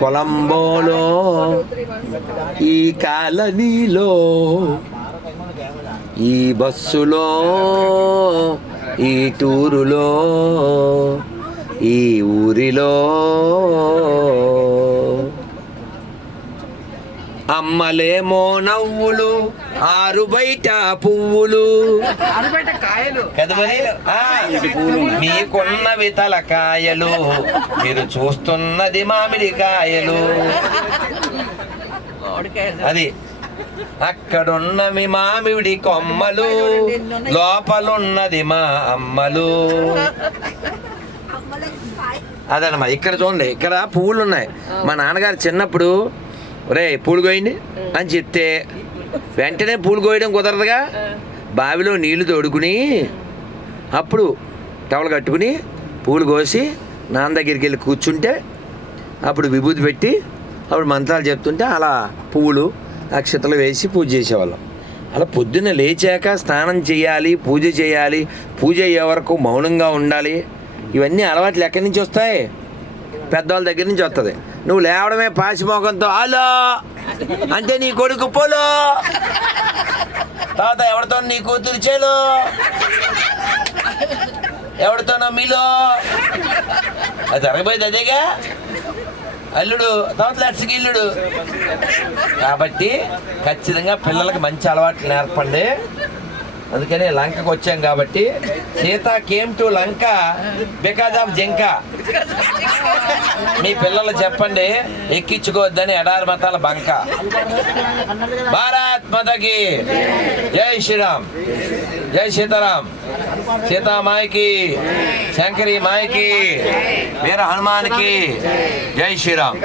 కొలంబోలో ఈ కాలనీలో ఈ బస్సులో ఈ టూరులో ఈ ఊరిలో అమ్మలేమో నవ్వులు ఆరు బయట పువ్వులు. కాయలు మీకున్నవి తలకాయలు. మీరు చూస్తున్నది మామిడి కాయలు. అది అక్కడున్నవి మామిడి కొమ్మలు లోపలున్నది మా అమ్మలు. అదనమా ఇక్కడ చూడండి ఇక్కడ పువ్వులు ఉన్నాయి మా నాన్నగారు చిన్నప్పుడు ఒరే పూలు కోయండి. అని చెప్తే వెంటనే పూలు కోయడం కుదరదుగా? బావిలో నీళ్ళు తోడుకుని అప్పుడు టవల్ కట్టుకుని పూలు కోసి నాన్న దగ్గరికి వెళ్ళి కూర్చుంటే అప్పుడు విభూతి పెట్టి అప్పుడు మంత్రాలు చెప్తుంటే అలా పువ్వులు అక్షతలు వేసి పూజ చేసేవాళ్ళం. అలా పొద్దున్న లేచాక స్నానం చేయాలి పూజ చేయాలి. పూజ అయ్యే వరకు మౌనంగా ఉండాలి. ఇవన్నీ అలవాట్లు ఎక్కడి నుంచి వస్తాయి? పెద్దవాళ్ళ దగ్గర నుంచి వస్తుంది నువ్వు లేవడమే పాసిమోకంతో హలో అంటే నీ కొడుకు పోలో! తర్వాత ఎవరితో నీ కూతురు చేలో! ఎవరితోనో మీలో! అది జరగబోయేది అదేగా? అల్లుడు తర్వాత లెట్స్కి ఇల్లుడు. కాబట్టి ఖచ్చితంగా పిల్లలకి మంచి అలవాట్లు నేర్పండి అందుకని లంకకు వచ్చాం కాబట్టి Sita came to Lanka because of jinka. మీ పిల్లలు చెప్పండి ఎక్కించుకోవద్దని ఎడారి మతాల బంక. భారత్ మతకి. జై శ్రీరామ్. జై సీతారాం. సీతామాయికి. శంకరి మాయకి. వీర హనుమాన్కి. జై శ్రీరామ్.